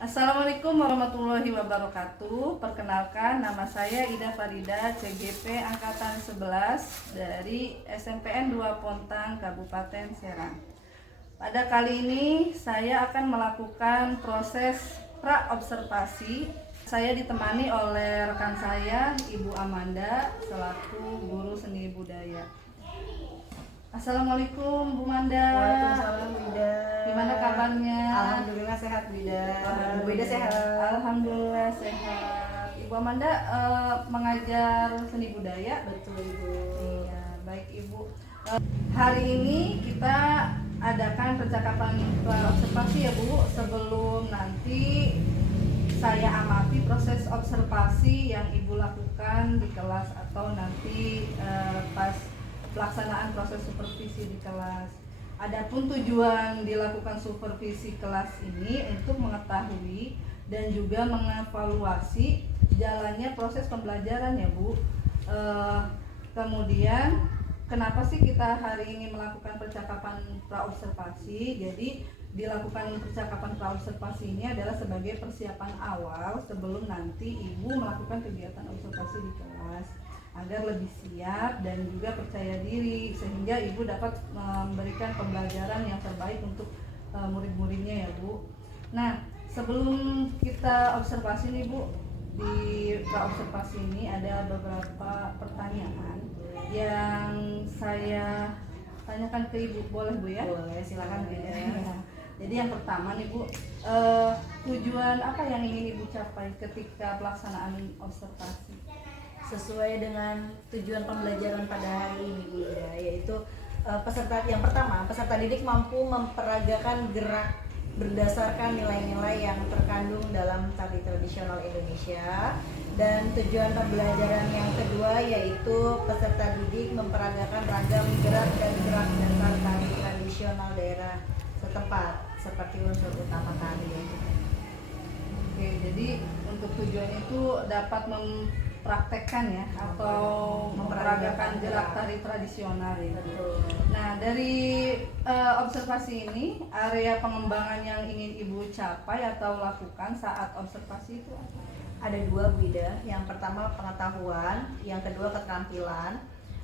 Assalamualaikum warahmatullahi wabarakatuh. Perkenalkan, nama saya Ida Farida, CGP Angkatan 11 dari SMPN 2 Pontang, Kabupaten Serang. Pada kali ini saya akan melakukan proses pra-observasi. Saya ditemani oleh rekan saya, Ibu Amanda, selaku guru seni budaya. Assalamualaikum Bu Manda. Waalaikumsalam Wida. Gimana kabarnya? Alhamdulillah sehat Wida. Wida sehat. Alhamdulillah sehat. Ibu Amanda mengajar seni budaya. Betul Ibu. Iya, baik Ibu. Hari ini kita adakan percakapan observasi ya Bu, sebelum nanti saya amati proses observasi yang Ibu lakukan di kelas atau nanti pas pelaksanaan proses supervisi di kelas. Adapun tujuan dilakukan supervisi kelas ini untuk mengetahui dan juga mengevaluasi jalannya proses pembelajaran ya Bu. Kemudian kenapa sih kita hari ini melakukan percakapan praobservasi? Jadi dilakukan percakapan praobservasi ini adalah sebagai persiapan awal sebelum nanti Ibu melakukan kegiatan observasi di kelas, agar lebih siap dan juga percaya diri sehingga Ibu dapat memberikan pembelajaran yang terbaik untuk murid-muridnya ya Bu. Nah, sebelum kita observasi nih Bu, di praobservasi ini ada beberapa pertanyaan yang saya tanyakan ke Ibu, boleh Bu ya? Boleh, silakan Wida. Jadi yang pertama nih Bu, tujuan apa yang ingin Ibu capai ketika pelaksanaan observasi? Sesuai dengan tujuan pembelajaran pada hari ini Wida, yaitu peserta yang pertama, peserta didik mampu memperagakan gerak berdasarkan nilai-nilai yang terkandung dalam tari tradisional Indonesia. Dan tujuan pembelajaran yang kedua yaitu peserta didik memperagakan ragam gerak dan gerak dasar tari tradisional daerah setempat seperti unsur utama tari. Oke, jadi untuk tujuan itu dapat mempraktekkan ya atau memperagakan gerak tari tradisional ya. Betul. Nah, dari observasi ini, area pengembangan yang ingin Ibu capai atau lakukan saat observasi itu apa? Ada dua Wida, yang pertama pengetahuan, yang kedua keterampilan.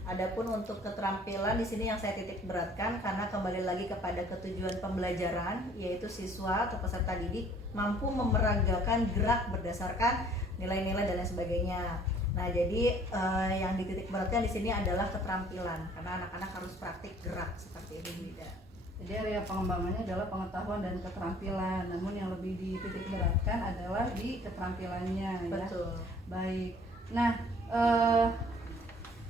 Adapun untuk keterampilan di sini yang saya titik beratkan karena kembali lagi kepada ketujuan pembelajaran, yaitu siswa atau peserta didik mampu memeragakan gerak berdasarkan nilai-nilai dan lain sebagainya. Nah, jadi yang dititik beratkan di sini adalah keterampilan karena anak-anak harus praktik gerak seperti ini Wida. Jadi area pengembangannya adalah pengetahuan dan keterampilan, namun yang lebih dititik beratkan adalah di keterampilannya. Betul. Ya. Baik. Nah,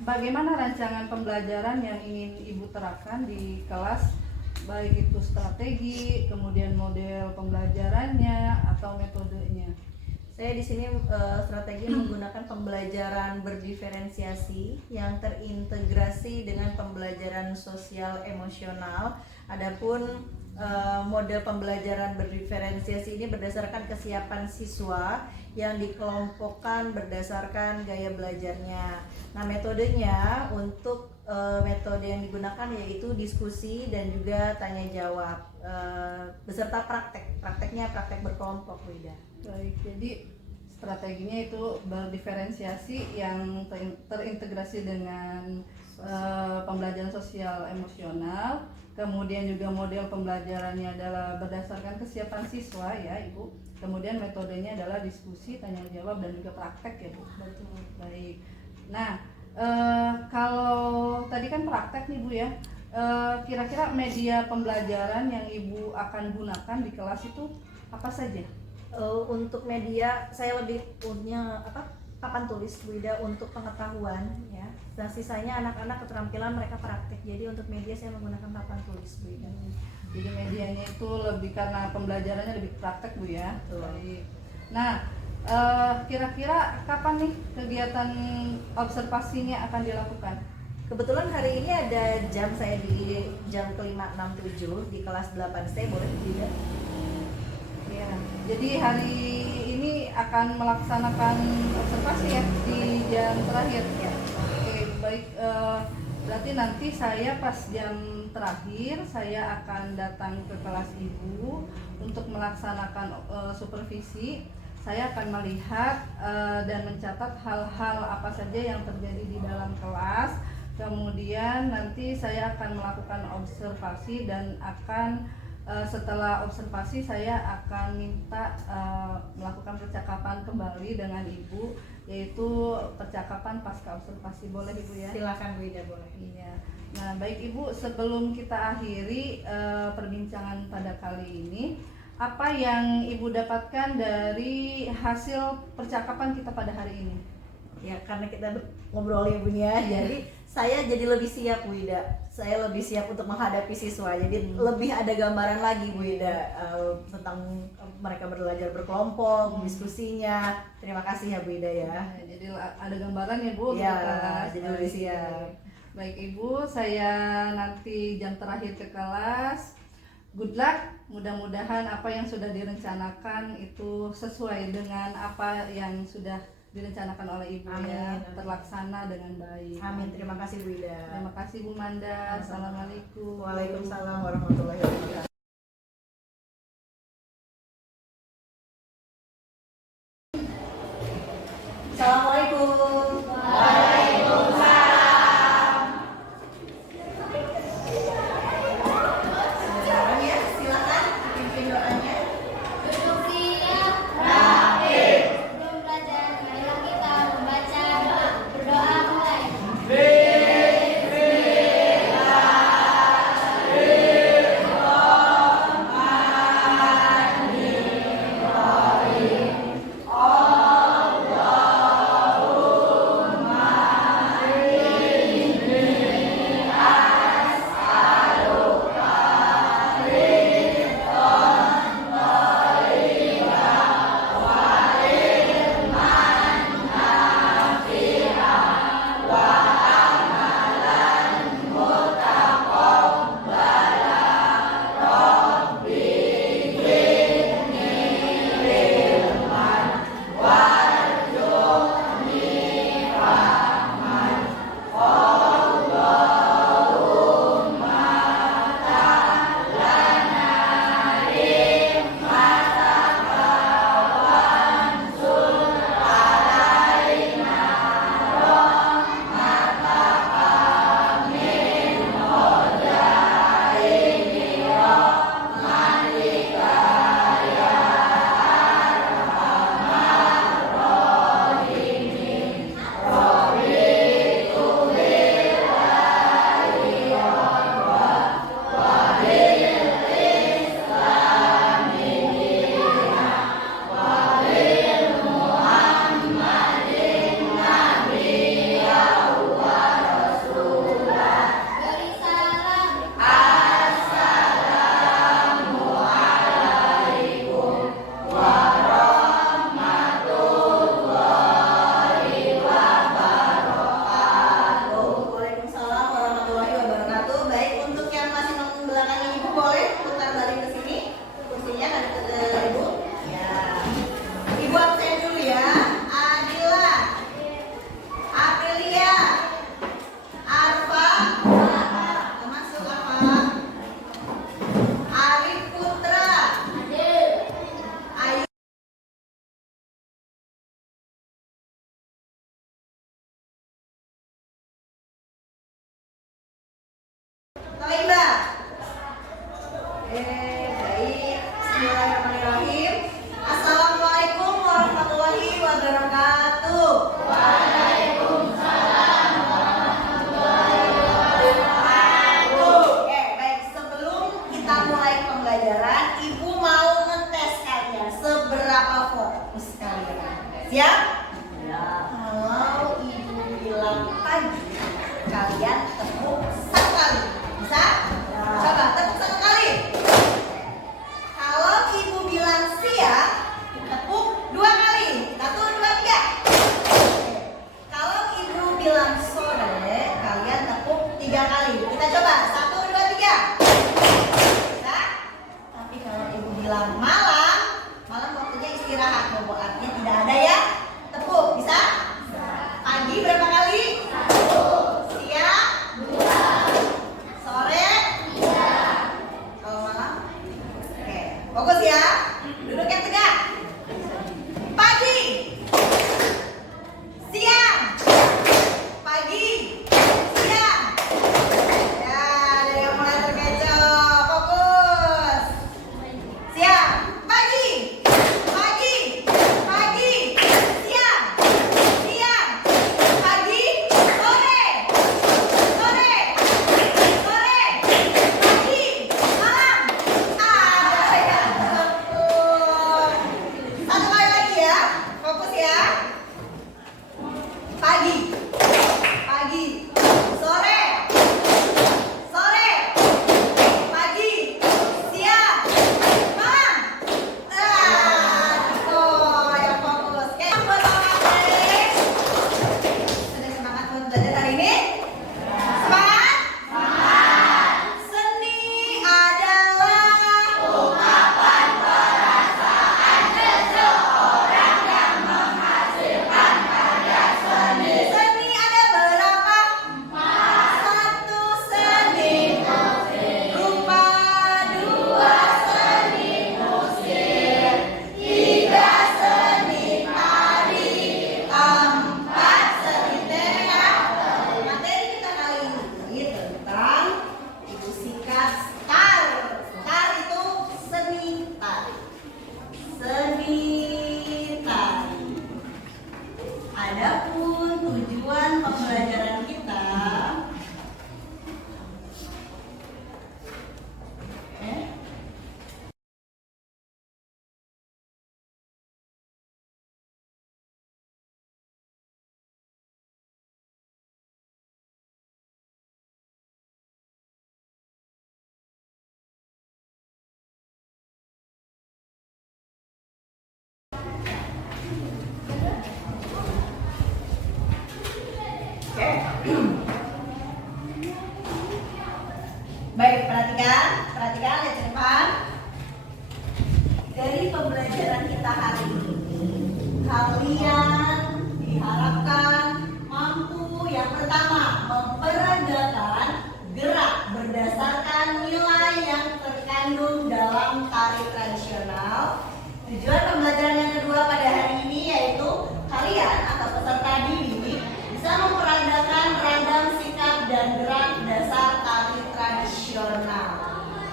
bagaimana rancangan pembelajaran yang ingin Ibu terapkan di kelas, baik itu strategi, kemudian model pembelajarannya atau metodenya? Saya di sini strategi menggunakan pembelajaran berdiferensiasi yang terintegrasi dengan pembelajaran sosial emosional. Adapun model pembelajaran berdiferensiasi ini berdasarkan kesiapan siswa yang dikelompokkan berdasarkan gaya belajarnya. Nah, metodenya untuk metode yang digunakan yaitu diskusi dan juga tanya jawab beserta praktek. Prakteknya praktek berkelompok, Wida. Baik, jadi strateginya itu berdiferensiasi yang terintegrasi dengan pembelajaran sosial emosional. Kemudian juga model pembelajarannya adalah berdasarkan kesiapan siswa ya Ibu. Kemudian metodenya adalah diskusi, tanya jawab dan juga praktek ya Bu. Betul. Baik. Nah, kalau tadi kan praktek nih Bu ya. Kira-kira media pembelajaran yang Ibu akan gunakan di kelas itu apa saja? Untuk media saya lebih punya papan tulis Wida untuk pengetahuan ya. Dan sisanya anak-anak keterampilan mereka praktek. Jadi untuk media saya menggunakan papan tulis Wida. Jadi medianya itu lebih karena pembelajarannya lebih praktek Bu ya. Betul. Nah, kira-kira kapan nih kegiatan observasinya akan dilakukan? Kebetulan hari ini ada jam saya di jam ke-567 di kelas 8C, boleh tidak? Ya, jadi hari ini akan melaksanakan observasi ya di jam terakhir. Ya. Oke, baik. Berarti nanti saya pas jam terakhir saya akan datang ke kelas Ibu untuk melaksanakan supervisi, saya akan melihat dan mencatat hal-hal apa saja yang terjadi di dalam kelas. Kemudian nanti saya akan melakukan observasi dan akan setelah observasi saya akan minta melakukan percakapan kembali dengan Ibu, yaitu percakapan pasca observasi. Boleh Ibu ya? Silakan Bu Ida, boleh. Iya. Nah, baik Ibu, sebelum kita akhiri perbincangan pada kali ini, apa yang Ibu dapatkan dari hasil percakapan kita pada hari ini? Ya, karena kita ngobrol ya Bun ya, jadi saya jadi lebih siap Bu Ida. Saya lebih siap untuk menghadapi siswa. Jadi lebih ada gambaran lagi Bu Ida tentang mereka belajar berkelompok, diskusinya. Terima kasih ya Bu Ida ya. Jadi ada gambaran ya Bu. Ya, untuk kelas. jadi lebih siap. Baik Ibu, saya nanti jam terakhir ke kelas. Good luck. Mudah-mudahan apa yang sudah direncanakan itu sesuai dengan apa yang sudah direncanakan oleh Ibu. Amin, ya, amin. terlaksana dengan baik. Amin. Terima kasih Bu Ida. Terima kasih Bu Manda. Assalamualaikum. Waalaikumsalam warahmatullahi wabarakatuh. Assalamualaikum. Sekarang ya, silakan pimpin doanya. Duduk siap, rapi. Sebelum belajar, marilah kita membaca doa. Berdoa mulai. Beri salam. Waalaikumsalam warahmatullahi wabarakatuh. Baik, untuk yang masih membelakangi Ibu boleh putar balik ke sini. Kursinya kan ke Ibu. Ya. Ibu absen dulu ya. Adila, Aprilia, Arfa, masuk Arfa. Arif Putra, Ayu. Toiba. Baik. Bismillahirrahmanirrahim. Assalamualaikum warahmatullahi wabarakatuh. Waalaikumsalam warahmatullahi wabarakatuh. Baik. Sebelum kita mulai pembelajaran, Ibu mau ngetes kalian seberapa fokus kalian. Siap? Kalau Ibu bilang pagi, kalian tepuk satu kali. Bisa? Coba tepuk satu kali. Kalau Ibu bilang siang, tepuk dua kali. Satu, dua, tiga. Kalau Ibu bilang sore, kalian tepuk tiga kali. Kita coba. Satu, dua, tiga. Bisa? Tapi kalau Ibu bilang malam, malam waktunya istirahat. Artinya tidak ada ya. Tepuk. Bisa? Pagi berapa kali? Siang? Sore? Kalau malam? Oke, fokus ya. Duduk yang tegak. Pagi. Siang. Pagi. Siang. Ya, ada yang mulai terkecoh. Fokus. Siang. Pagi. Pagi. Pagi. Siang. Siang. Pagi. Sore. Sore. Sore. Pagi. Malam. Ada yang fokus. Satu kali lagi ya. Fokus ya. Pagi. Pagi. Sore. Sore. Pagi. Siang. Malam. Gitu. Yang fokus. Oke, buat semangat guys. Sudah semangat buat belajar hari ini? Semangat? Seni adalah seni ada berapa? Satu seni rupa, dua seni musik, tiga seni tari, empat seni teater. Materi kita kali ini tentang ibu sikat star. Star itu seni tari. Seni tari. Adapun tujuan pembelajaran kita baik, perhatikan lihat ke depan. Dari pembelajaran kita hari ini, kalian diharapkan mampu yang pertama memperagakan gerak berdasarkan nilai yang terkandung dalam tari tradisional. Tujuan pembelajaran yang kedua pada hari ini yaitu kalian atau peserta didik bisa memperagakan ragam sikap dan gerak dasar tari tradisional.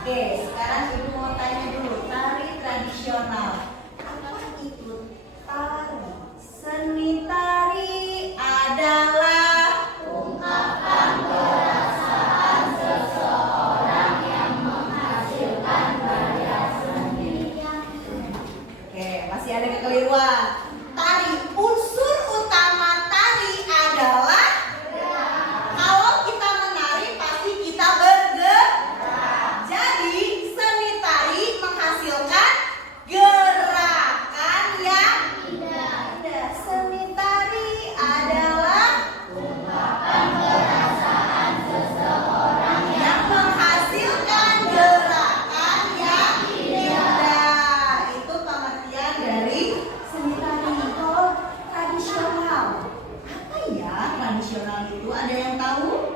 Oke, sekarang ibu mau tanya dulu, tari tradisional apa itu tari? Seni tari adalah ungkapan perasaan seseorang yang menghasilkan karya seni. Oke, masih ada kekeliruan. Tari, unsur utama tari adalah kalau kita menari pasti kita bergerak. Jadi seni tari menghasilkan gerakan yang indah. Seni tari adalah ungkapan perasaan seseorang yang menghasilkan gerakan yang indah. Itu pengertian dari seni tari. Kalau tradisional, apa ya tradisional itu? Ada yang tahu?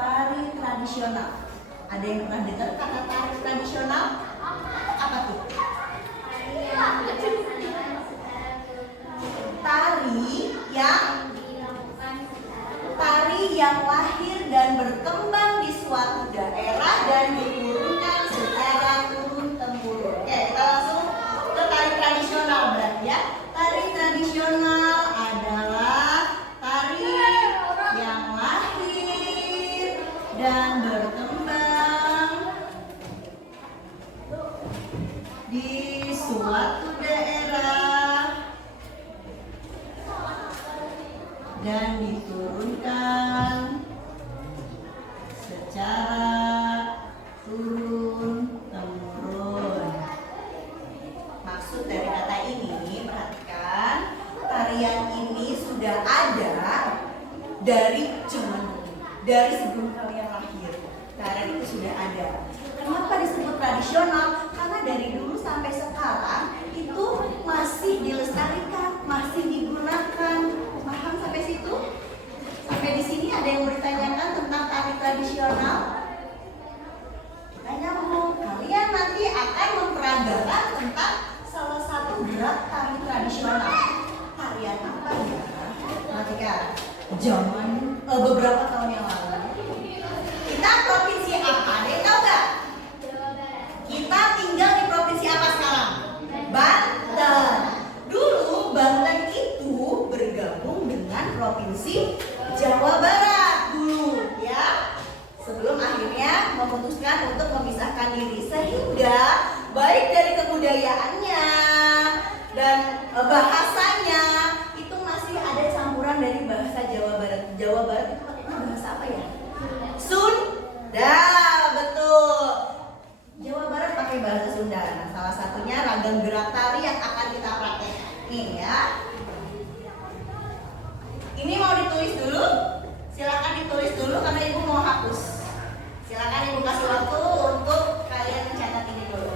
Tari tradisional. Ada yang pernah dengar kata tari tradisional? Apa tuh? Tari yang lahir dan berkembang di suatu daerah dan diturunkan secara turun-temurun. Oke, kita langsung ke tari tradisional berarti ya. Tari tradisional adalah tari yang lahir dan berkembang di suatu daerah dan diturunkan secara turun-temurun. Maksud dari kata ini, perhatikan, tarian ini sudah ada dari sebelum kalian lahir. Tarian itu sudah ada. Kenapa disebut tradisional? Karena dari dulu sampai sekarang itu masih dilestarikan, masih digunakan. Paham sampai situ? Sampai di sini sini ada yang mau ditanyakan tentang tari tradisional? Kita nyambung. Kalian nanti akan memperagakan tentang salah satu gerak tari tradisional. Tarian apa ya? Perhatikan. Zaman beberapa tahun yang lalu, kita provinsi apa? Ada yang tahu nggak? Kita tinggal di provinsi apa sekarang? Banten. Dulu Banten itu bergabung dengan provinsi Jawa Barat dulu, ya. Sebelum akhirnya memutuskan untuk memisahkan diri, sehingga baik dari kebudayaannya dan bahasanya itu masih ada campuran dari bahasa Jawa Barat. Jawa Barat itu pakainya bahasa apa ya? Sunda, betul. Jawa Barat pakai bahasa Sunda. Nah, salah satunya ragam gerak tari yang akan kita praktekkan. Nih ya. Ini mau ditulis dulu? Silakan ditulis dulu karena ibu mau hapus. Silakan ibu kasih waktu untuk kalian mencatat ini dulu.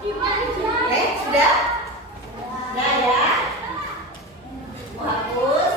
Oke, sudah? Sudah ya? Mau hapus?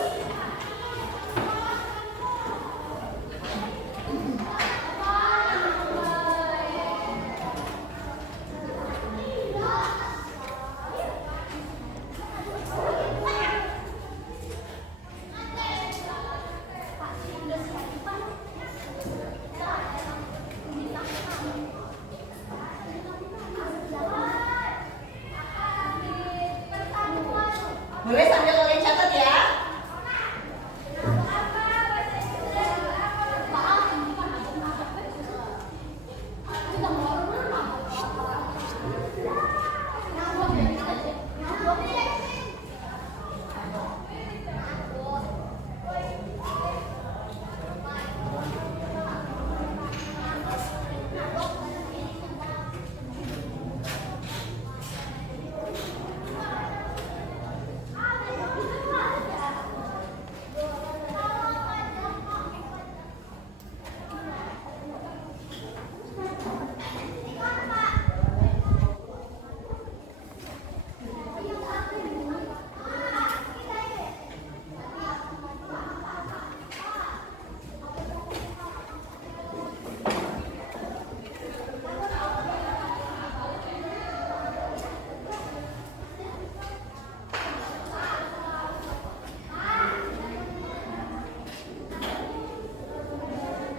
Boleh sambil kalian catat ya.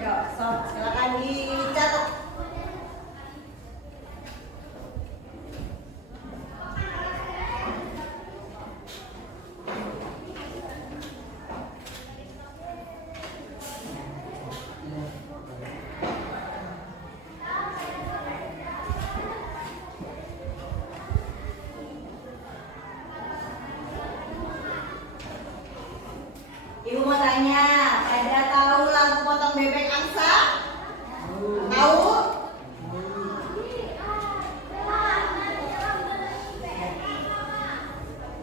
Yuk, sob, silakan dicatat. Ibu mau tanya, ada tahu lagu potong bebek angsa? Tahu?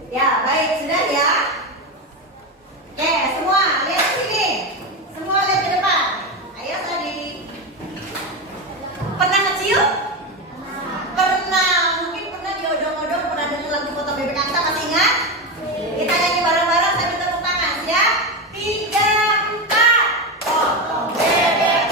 Ya, baik, sudah ya. Oke, semua lihat sini. Semua lihat ke depan. Ayo tadi. Pernah kecil? Pernah. Mungkin pernah diodong-odong, pernah dengar lagu potong bebek angsa, masih ingat? Kita nyanyi bareng-bareng sambil tepuk tangan, ya. 3, 4. Potong bebek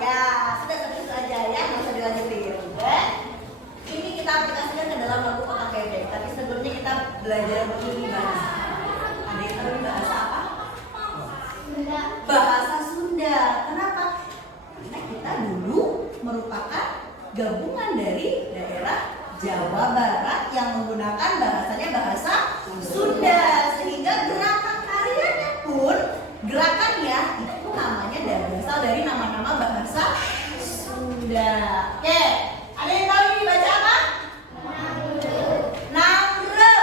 ya, sudah segitu saja ya, nggak usah dilanjutin. Oke? Ini kita aplikasikan ke dalam lagu potong bebek. Tapi sebelumnya kita belajar begini bahasa. Ada yang tahu ini bahasa apa? Bahasa Sunda. Kenapa? Karena kita dulu merupakan gabungan dari daerah Jawa Barat yang menggunakan bahasanya bahasa Sunda, sehingga gerakan tariannya pun gerakannya itu namanya berasal dari nama-nama bahasa Sunda. Oke, ada yang tahu ini baca apa? Namre.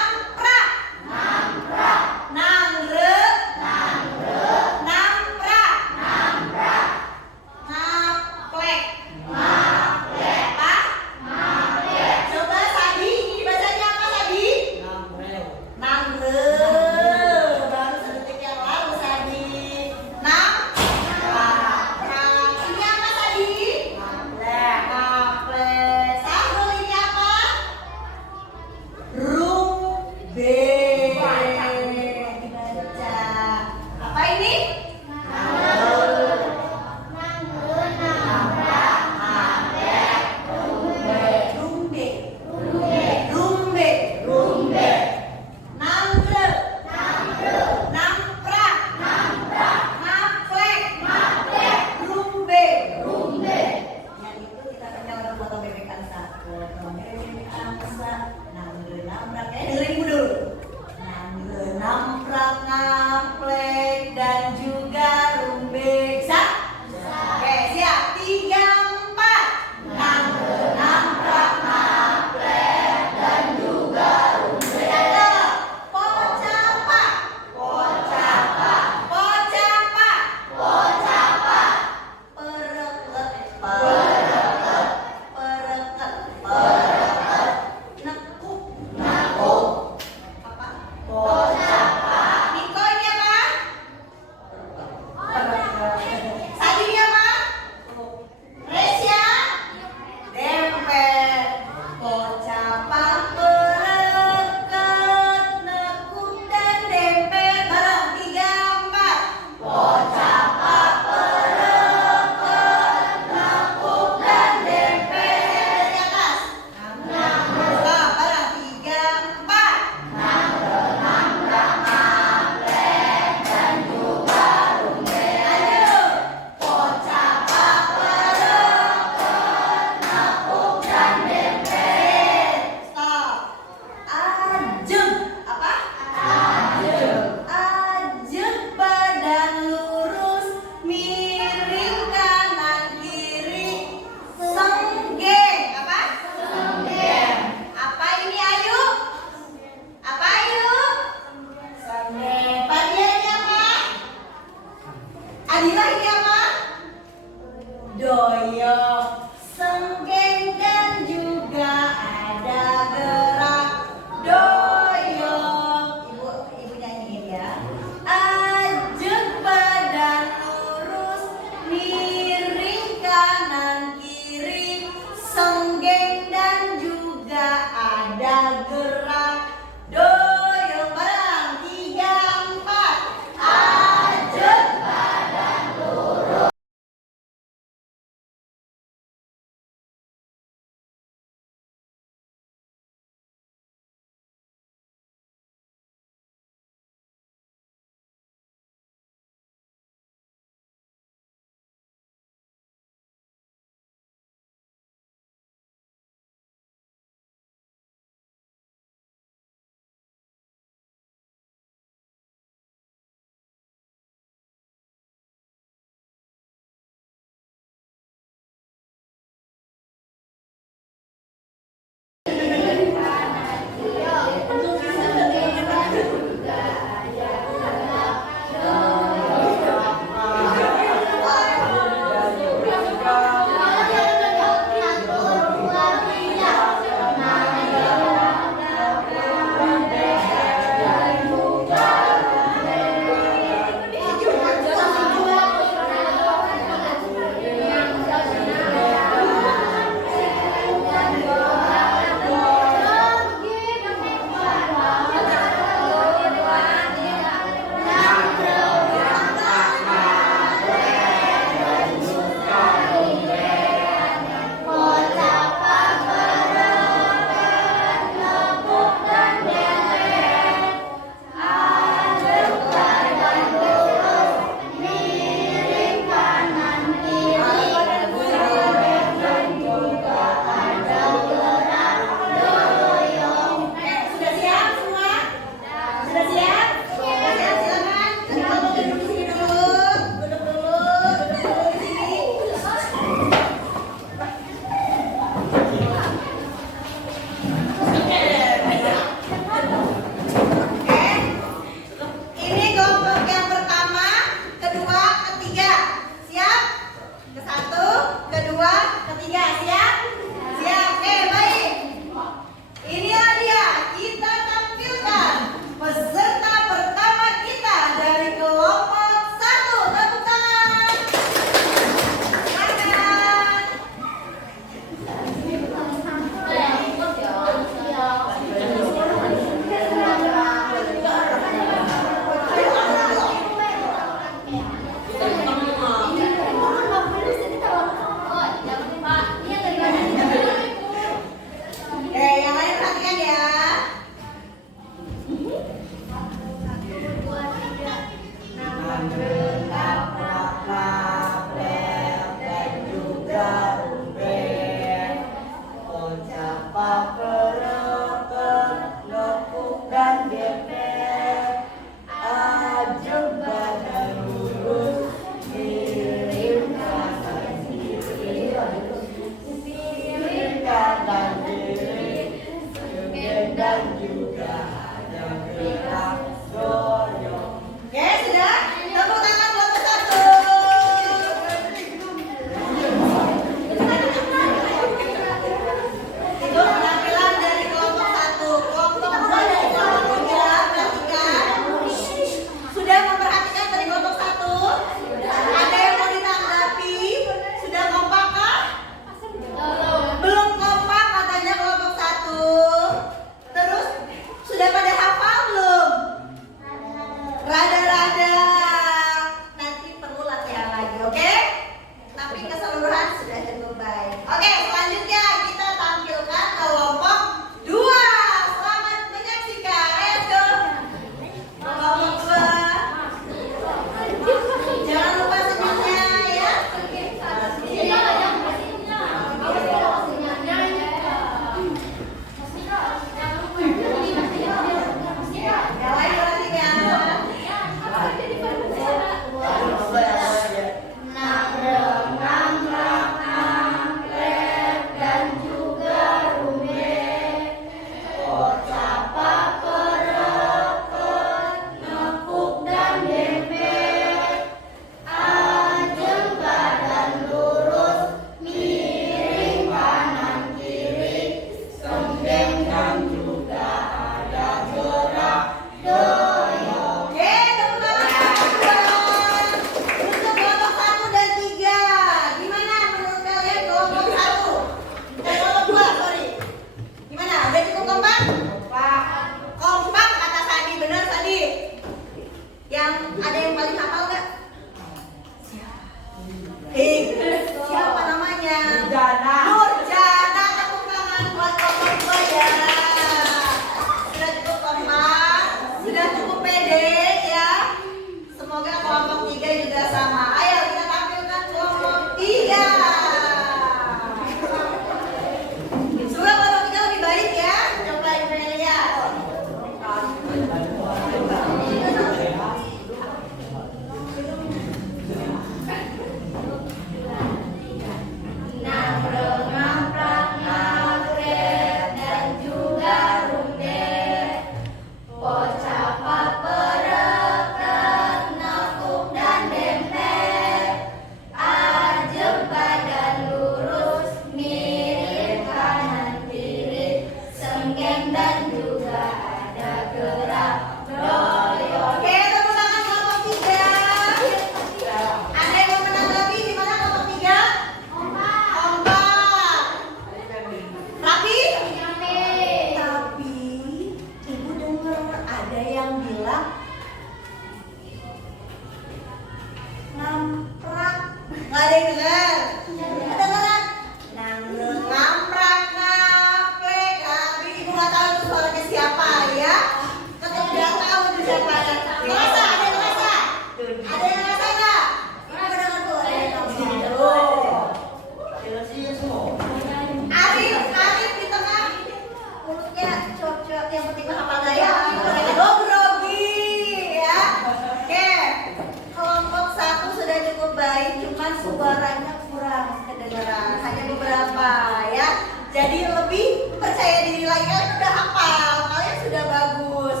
Jadi lebih percaya diri lagi. Kalian udah hafal, kalian sudah bagus.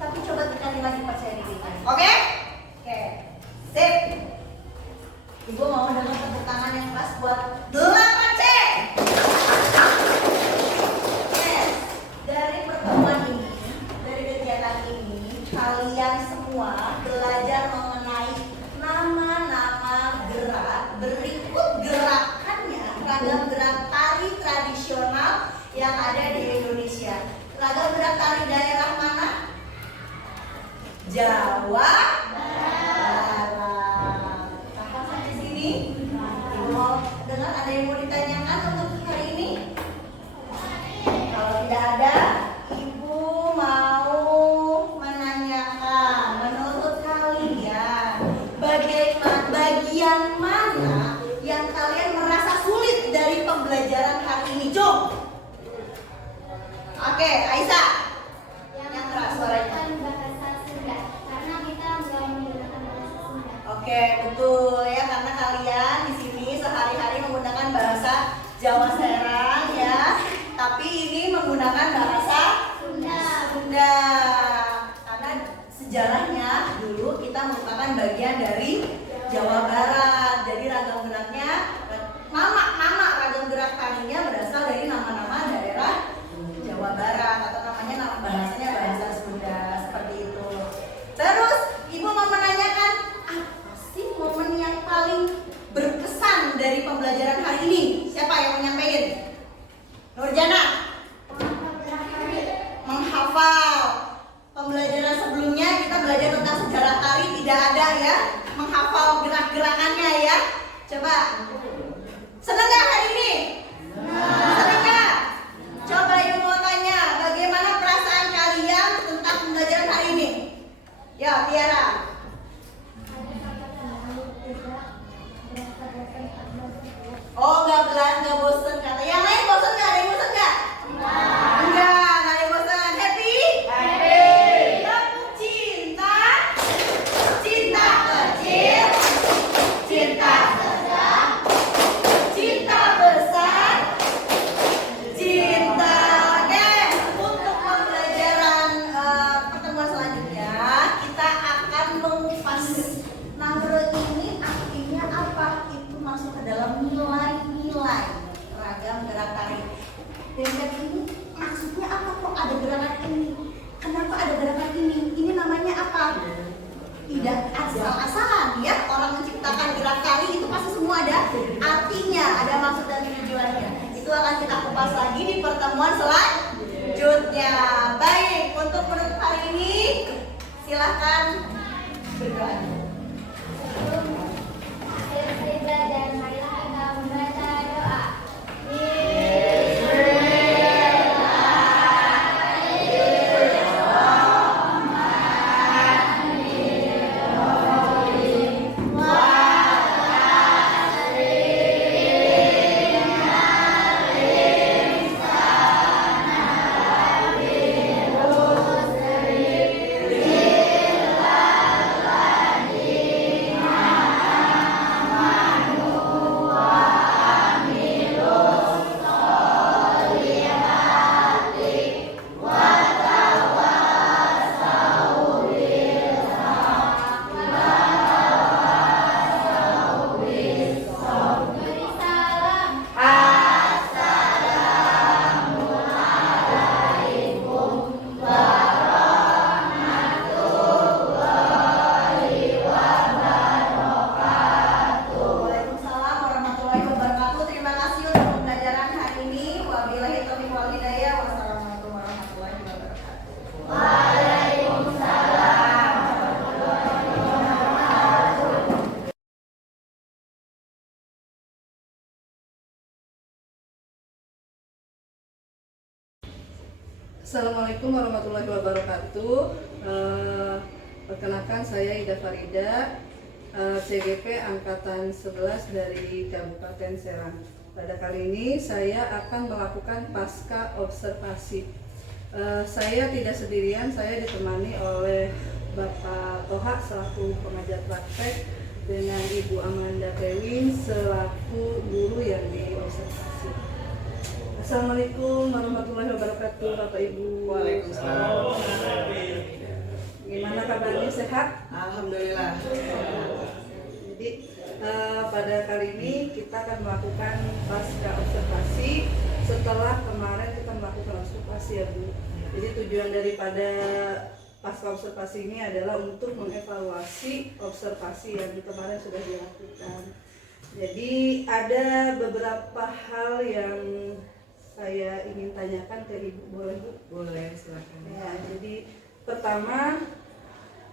Tapi coba tingkatin lagi percaya diri kalian. Oke? Oke. Sip. Ibu mau dengar tepuk tangan yang keras buat 8C. Yes. Dari pertemuan ini, dari kegiatan ini, kalian semua belajar mengenai nama-nama gerak berikut gerakannya, ragam gerak tari tradisional yang ada di Indonesia. Ragam gerak tari daerah mana? Jawa Barat. Apa sampai sini? Ibu mau dengar ada yang mau ditanyakan untuk hari ini? Kalau tidak ada, Ibu mau menanyakan menurut kalian bagian mana yang kalian merasa sulit dari pembelajaran hari ini? Jom. Oke, Aisyah. Yang keras suaranya. Bahasa Sunda, karena kita nggak menggunakan bahasa Sunda. Oke, betul ya, karena kalian di sini sehari-hari menggunakan bahasa Jawa Serang ya, tapi ini menggunakan bahasa Sunda. Karena sejarahnya dulu kita merupakan bagian dari Jawa Barat. Jadi ragam geraknya, nama ragam gerak tarinya berasal dari nama-nama daerah Jawa Barat atau namanya nama bahasanya bahasa Sunda seperti itu. Terus Ibu mau menanyakan apa sih momen yang paling berkesan dari pembelajaran hari ini? Siapa yang mau nyampein? Nurjana? Menghafal. Pembelajaran sebelumnya kita belajar tentang sejarah tari, tidak ada ya menghafal gerak-gerakannya ya. Coba. Senang nggak hari ini? Senang nggak? Coba Ibu mau tanya, bagaimana perasaan kalian tentang pembelajaran hari ini? Ya, Tiara. Oh, nggak bosan kata. Yang lain bosan nggak? Ada yang bosan nggak? Enggak ada yang bosan. Happy? Tepuk cinta. Cinta kecil. Cinta sedang. Cinta besar. Cinta. Oke, untuk pembelajaran pertemuan selanjutnya kita akan mengupas Nangro ini artinya apa? Itu masuk ke dalam nilai-nilai ragam gerak tari. Dan ini maksudnya apa kok ada gerakan ini? Kenapa ada gerakan ini? Ini namanya apa? Tidak asal-asalan ya. Orang menciptakan gerak tari itu pasti semua ada artinya, ada maksud dan tujuannya. Itu akan kita kupas lagi di pertemuan selanjutnya. Baik, untuk penutup hari ini silahkan berdoa. Selesai belajar, marilah kita membaca doa. Beri salam. Waalaikumsalam warahmatullahi wabarakatuh. Terima kasih untuk pembelajaran hari ini. Wabillahi taufiq wal hidayah. Wassalamualaikum warahmatullahi wabarakatuh. Assalamualaikum warahmatullahi wabarakatuh. Perkenalkan saya Ida Farida, CGP Angkatan 11 dari Kabupaten Serang. Pada kali ini saya akan melakukan pasca observasi. Saya tidak sendirian, saya ditemani oleh Bapak Toha selaku pengajar praktek dengan Ibu Amanda Kewin selaku guru yang diobservasi. Assalamualaikum warahmatullahi wabarakatuh, Bapak Ibu. Waalaikumsalam. Gimana kabarnya, sehat? Alhamdulillah. Jadi pada kali ini kita akan melakukan pasca observasi setelah kemarin kita melakukan observasi ya Bu. Jadi tujuan daripada pasca observasi ini adalah untuk mengevaluasi observasi yang kemarin sudah dilakukan. Jadi ada beberapa hal yang saya ingin tanyakan ke Ibu, boleh Bu? Boleh, silakan. Ya, jadi pertama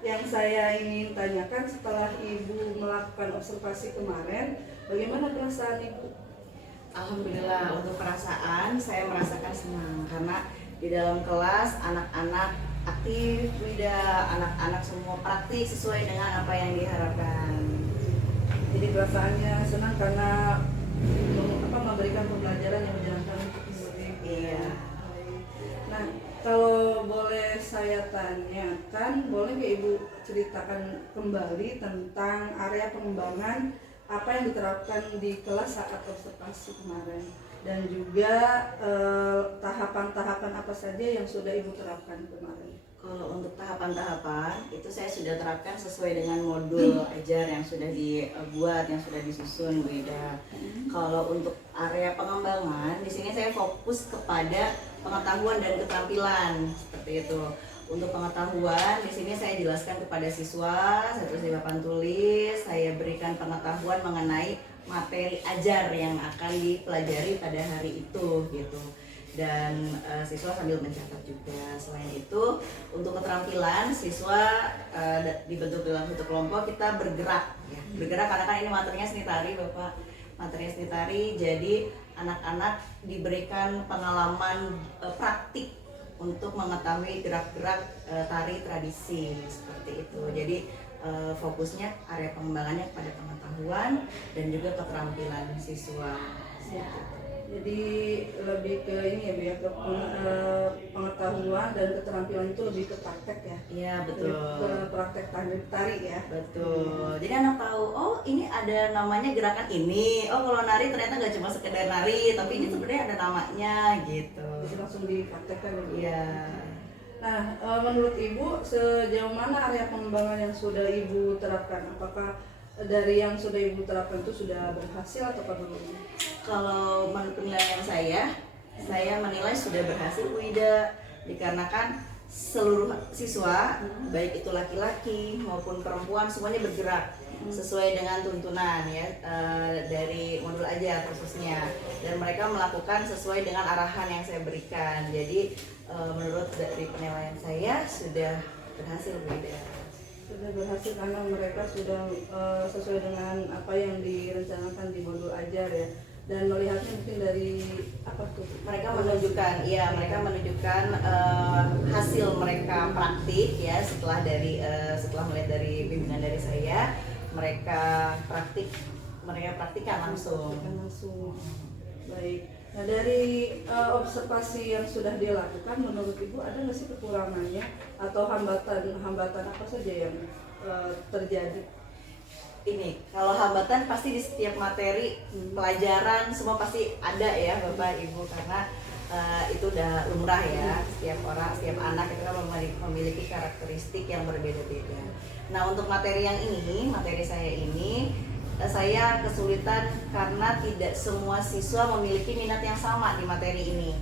yang saya ingin tanyakan setelah Ibu melakukan observasi kemarin, bagaimana perasaan Ibu? Alhamdulillah, untuk perasaan saya merasakan senang karena di dalam kelas anak-anak aktif, anak-anak semua praktik sesuai dengan apa yang diharapkan. Jadi perasaannya senang karena memberikan pembelajaran yang menyenangkan untuk murid. Iya. Nah, kalau boleh saya tanyakan, boleh nggak Ibu ceritakan kembali tentang area pengembangan apa yang diterapkan di kelas saat observasi kemarin, dan juga tahapan-tahapan apa saja yang sudah Ibu terapkan kemarin? Kalau untuk tahapan-tahapan itu saya sudah terapkan sesuai dengan modul ajar yang sudah dibuat, yang sudah disusun, Bu Ida. Kalau untuk area pengembangan, di sini saya fokus kepada pengetahuan dan keterampilan seperti itu. Untuk pengetahuan, di sini saya jelaskan kepada siswa, saya tulis di papan tulis, saya berikan pengetahuan mengenai materi ajar yang akan dipelajari pada hari itu, gitu. Dan siswa sambil mencatat juga. Selain itu, untuk keterampilan siswa dibentuk dalam satu kelompok, kita bergerak ya. Bergerak karena kan ini materinya seni tari, Bapak. Materinya seni tari, jadi anak-anak diberikan pengalaman praktik untuk mengetahui gerak-gerak tari tradisi seperti itu. Jadi fokusnya area pengembangannya pada pengetahuan dan juga keterampilan siswa. Jadi lebih ke ini ya Bu ya, ke pengetahuan dan keterampilan itu lebih ke praktek ya. Iya, betul. Ke praktek tari ya. Betul. Jadi anak tahu, oh ini ada namanya gerakan ini. Oh kalau nari ternyata nggak cuma sekedar nari, tapi ini sebenarnya ada namanya gitu. Jadi langsung dipraktekkan ya Bu. Iya. Nah, menurut Ibu sejauh mana area pengembangan yang sudah Ibu terapkan? Apakah dari yang sudah Ibu terapkan itu sudah berhasil atau belum? Kalau menurut penilaian saya menilai sudah berhasil, Bu Ida, dikarenakan seluruh siswa, baik itu laki-laki maupun perempuan, semuanya bergerak sesuai dengan tuntunan ya, dari modul ajar khususnya, dan mereka melakukan sesuai dengan arahan yang saya berikan. Jadi menurut dari penilaian saya sudah berhasil, Bu Ida. Sudah berhasil karena mereka sudah sesuai dengan apa yang direncanakan di modul ajar ya. Dan melihatnya mungkin dari apa tuh? Mereka menunjukkan hasil mereka praktik ya, setelah melihat dari bimbingan dari saya, mereka praktikkan langsung. Baik. Nah, dari observasi yang sudah dilakukan, menurut Ibu ada nggak sih kekurangannya atau hambatan apa saja yang terjadi? Ini kalau hambatan pasti di setiap materi pelajaran semua pasti ada ya Bapak Ibu, karena itu udah lumrah ya, setiap anak itu kan memiliki karakteristik yang berbeda-beda. Nah untuk materi saya kesulitan karena tidak semua siswa memiliki minat yang sama di materi ini.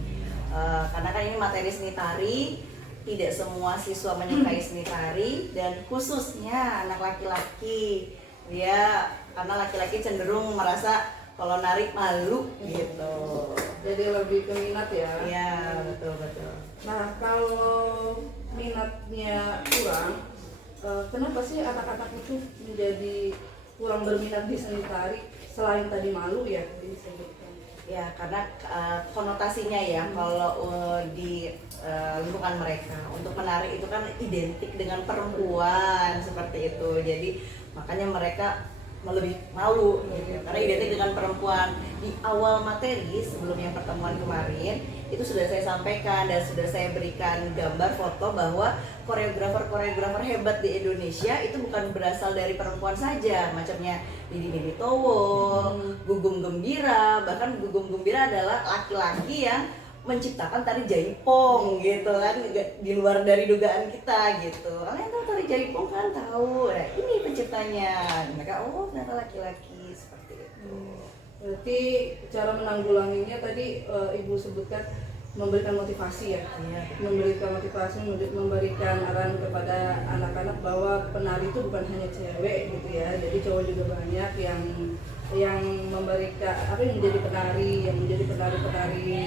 Karena kan ini materi seni tari, tidak semua siswa menyukai seni tari, dan khususnya anak laki-laki. Ya, karena laki-laki cenderung merasa kalau narik malu gitu. Jadi lebih ke minat ya? Iya, betul. Nah, kalau minatnya kurang, kenapa sih anak-anak itu menjadi kurang berminat di seni tari selain tadi malu ya disebutkan? Ya, karena konotasinya ya, kalau di lingkungan mereka untuk menari itu kan identik dengan perempuan seperti itu. Jadi makanya mereka lebih malu gitu. Karena identik dengan perempuan. Di awal materi sebelum yang pertemuan kemarin itu sudah saya sampaikan dan sudah saya berikan gambar foto bahwa koreografer hebat di Indonesia itu bukan berasal dari perempuan saja, macamnya Didi Niditowo, Gugum Gembira. Bahkan Gugum Gembira adalah laki-laki yang menciptakan tari jaipong gitu kan, di luar dari dugaan kita gitu. Kalian tahu tari jaipong kan? Tahu. Nah, ini penciptanya. Mereka ternyata laki-laki seperti itu. Berarti cara menanggulanginya tadi Ibu sebutkan memberikan motivasi ya. Iya. Memberikan motivasi, memberikan arahan kepada anak-anak bahwa penari itu bukan hanya cewek gitu ya. Jadi cowok juga banyak yang memberikan yang menjadi penari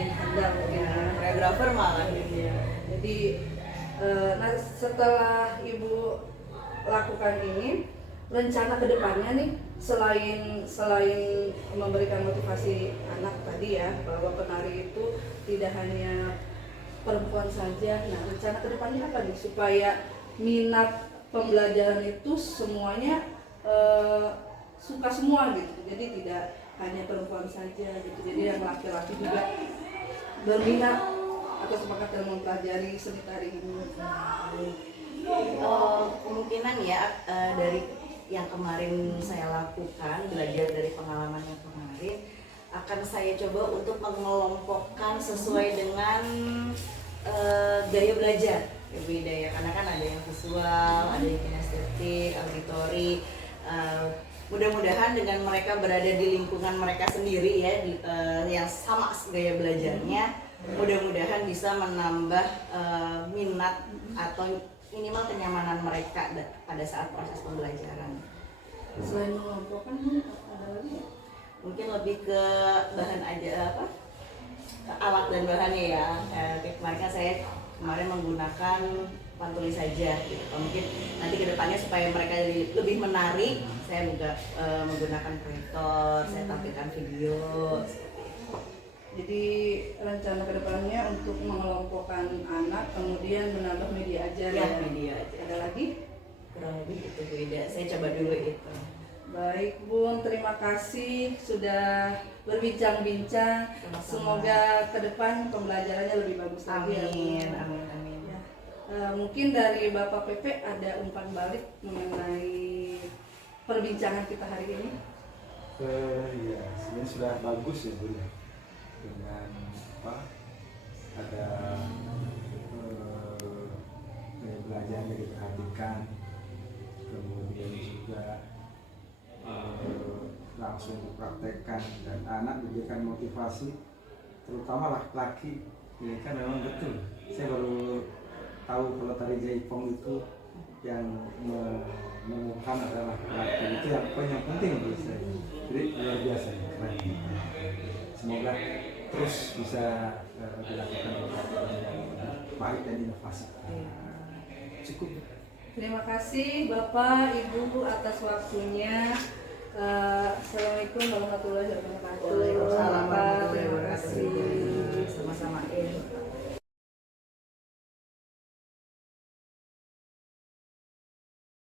handal Ya, ya. koreografer malah Ya. Jadi nah setelah Ibu lakukan ini, rencana kedepannya nih selain memberikan motivasi anak tadi ya bahwa penari itu tidak hanya perempuan saja. Nah, rencana kedepannya apa nih supaya minat pembelajaran itu semuanya suka semua gitu. Jadi tidak hanya perempuan saja gitu. Jadi yang laki-laki juga berminat atau sepakat dalam mempelajari seni tari ini. Kemungkinan ya dari yang kemarin saya lakukan, belajar dari pengalaman yang kemarin, akan saya coba untuk mengelompokkan sesuai dengan gaya belajar Ibu Ida ya, karena kan ada yang visual, ada yang kinestetik, auditori. Mudah-mudahan dengan mereka berada di lingkungan mereka sendiri ya, yang sama gaya belajarnya, mudah-mudahan bisa menambah minat atau minimal kenyamanan mereka pada saat proses pembelajaran. Selain mengelompokkan ada lagi ya? Mungkin lebih ke bahan aja alat dan bahannya ya. Kemarin kan saya menggunakan pantuli saja gitu. Mungkin nanti kedepannya supaya mereka lebih menarik, saya juga menggunakan proyektor, saya tampilkan video. Jadi rencana kedepannya untuk mengelompokkan anak, kemudian menambah media ajar Ya, media aja. Ada lagi? Kurang lebih gitu Bu Ida. Saya coba dulu itu. Baik Bun, terima kasih sudah berbincang-bincang. Sama-sama. Semoga ke depan pembelajarannya lebih bagus lagi ya, Bu. Amin, amin, amin. Ya. Mungkin dari Bapak Pepe ada umpan balik mengenai perbincangan kita hari ini. Ya, sebenarnya sudah bagus ya Bu ya, dengan ada belajar yang diperhatikan, kemudian juga langsung dipraktekkan dan anak diberikan motivasi, terutama laki-laki. Ini kan memang betul, saya baru tahu kalau tari jaipong itu yang menemukan adalah laki-laki. Itu yang poin yang penting menurut saya. Jadi luar biasa, keren. Semoga terus bisa dilakukan yang baik dan inovasi. Cukup. Terima kasih Bapak, Ibu atas waktunya. Assalamualaikum warahmatullahi wabarakatuh.